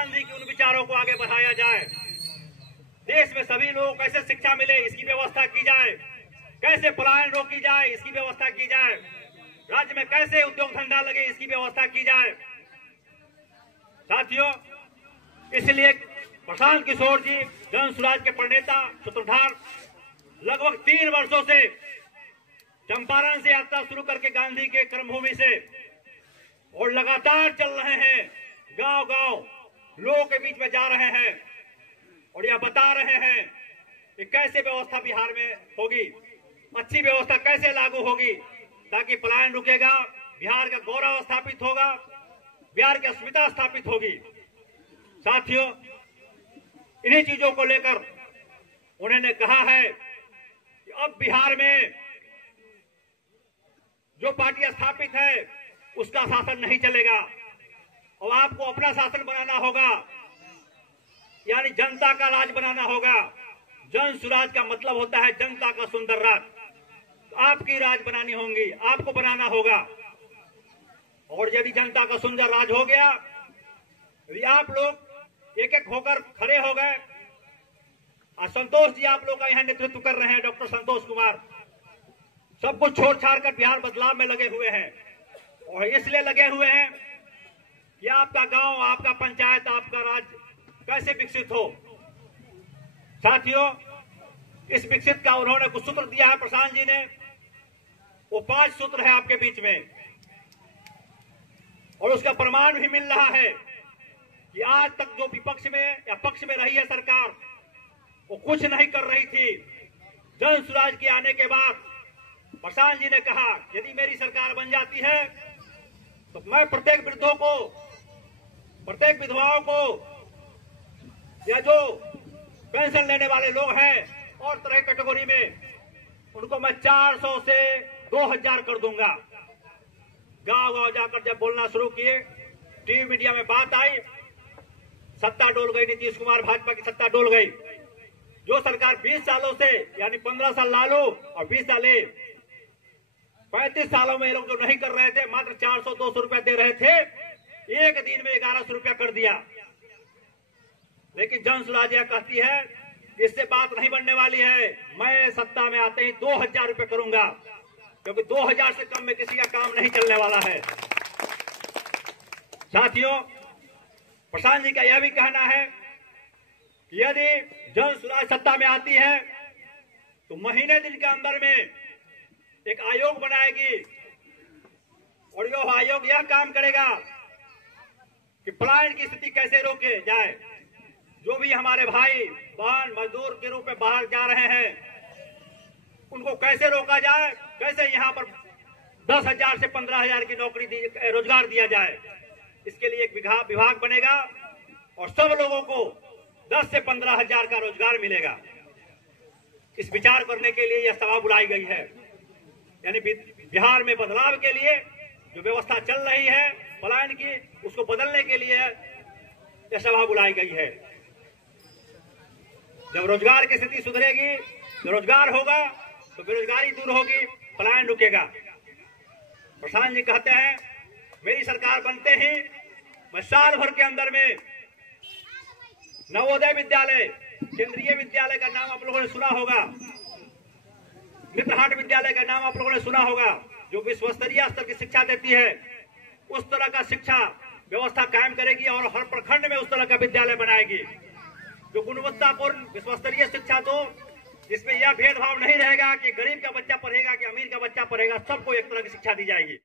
गांधी के उन विचारों को आगे बढ़ाया जाए। देश में सभी लोगों को कैसे शिक्षा मिले इसकी व्यवस्था की जाए, कैसे पलायन रोकी जाए इसकी व्यवस्था की जाए, राज्य में कैसे उद्योग धंधा लगे इसकी व्यवस्था की जाए। साथियों, इसलिए प्रशांत किशोर जी जन स्वराज के प्रणेता सूत्रधार लगभग 3 वर्षों से चंपारण से यात्रा शुरू करके गांधी के कर्मभूमि से और लगातार चल रहे हैं, गांव गांव लोगों के बीच में जा रहे हैं और यह बता रहे हैं कि कैसे व्यवस्था बिहार में होगी, अच्छी व्यवस्था कैसे लागू होगी ताकि पलायन रुकेगा, बिहार का गौरव स्थापित होगा, बिहार की अस्मिता स्थापित होगी। साथियों, इन्हीं चीजों को लेकर उन्होंने कहा है कि अब बिहार में जो पार्टी स्थापित है उसका शासन नहीं चलेगा और आपको अपना शासन बनाना होगा, यानी जनता का राज बनाना होगा। जन स्वराज का मतलब होता है जनता का सुंदर राज। तो आपकी राज बनानी होंगी, आपको बनाना होगा। और यदि जनता का सुंदर राज हो गया, यदि आप लोग एक एक होकर खड़े हो गए, संतोष जी आप लोग का यहाँ नेतृत्व कर रहे हैं, डॉक्टर संतोष कुमार, सब कुछ छोड़ छाड़ कर बिहार बदलाव में लगे हुए हैं और इसलिए लगे हुए हैं कि आपका गांव, आपका पंचायत, आपका राज्य कैसे विकसित हो। साथियों, इस विकसित का उन्होंने कुछ सूत्र दिया है प्रशांत जी ने, वो 5 सूत्र है आपके बीच में और उसका प्रमाण भी मिल रहा है कि आज तक जो विपक्ष में या पक्ष में रही है सरकार, वो कुछ नहीं कर रही थी। जन स्वराज के आने के बाद प्रशांत जी ने कहा यदि मेरी सरकार बन जाती है तो मैं प्रत्येक वृद्धों को, प्रत्येक विधवाओं को या जो पेंशन लेने वाले लोग हैं और तरह कैटेगरी में उनको मैं 400 से 2000 कर दूंगा। गांव गांव जाकर जब बोलना शुरू किए, टीवी मीडिया में बात आई, सत्ता डोल गई, नीतीश कुमार भाजपा की सत्ता डोल गई। जो सरकार 20 सालों से, यानी 15 साल लालू और 20 साल 35 सालों में ये लोग जो नहीं कर रहे थे, मात्र 400-200 रुपया दे रहे थे, एक दिन में 1100 रुपया कर दिया। लेकिन जन स्वराज यह कहती है इससे बात नहीं बनने वाली है, मैं सत्ता में आते ही 2000 रुपये करूंगा, क्योंकि 2000 से कम में किसी का काम नहीं चलने वाला है। साथियों, प्रशांत जी का यह भी कहना है कि यदि जन स्वराज सत्ता में आती है तो महीने दिन के अंदर में एक आयोग बनाएगी और यह आयोग यह काम करेगा कि पलायन की स्थिति कैसे रोके जाए। जो भी हमारे भाई बहन मजदूर के रूप में बाहर जा रहे हैं उनको कैसे रोका जाए, कैसे यहाँ पर 10,000 से 15,000 की नौकरी रोजगार दिया जाए। इसके लिए एक विभाग बनेगा और सब लोगों को 10 से 15,000 का रोजगार मिलेगा। इस विचार करने के लिए यह सभा बुलाई गई है, यानी बिहार में बदलाव के लिए जो व्यवस्था चल रही है पलायन की, उसको बदलने के लिए यह सभा बुलाई गई है। जब रोजगार की स्थिति सुधरेगी, जब रोजगार होगा तो बेरोजगारी दूर होगी, पलायन रुकेगा। प्रशांत जी कहते हैं मेरी सरकार बनते ही मैं साल भर के अंदर में नवोदय विद्यालय, केंद्रीय विद्यालय का नाम आप लोगों ने सुना होगा, मित्रहाट विद्यालय का नाम आप लोगों ने सुना होगा, जो विश्व स्तरीय स्तर की शिक्षा देती है, उस तरह का शिक्षा व्यवस्था कायम करेगी और हर प्रखंड में उस तरह का विद्यालय बनाएगी जो गुणवत्तापूर्ण विश्व स्तरीय शिक्षा दो, जिसमें यह भेदभाव नहीं रहेगा कि गरीब का बच्चा पढ़ेगा कि अमीर का बच्चा पढ़ेगा, सबको एक तरह की शिक्षा दी जाएगी।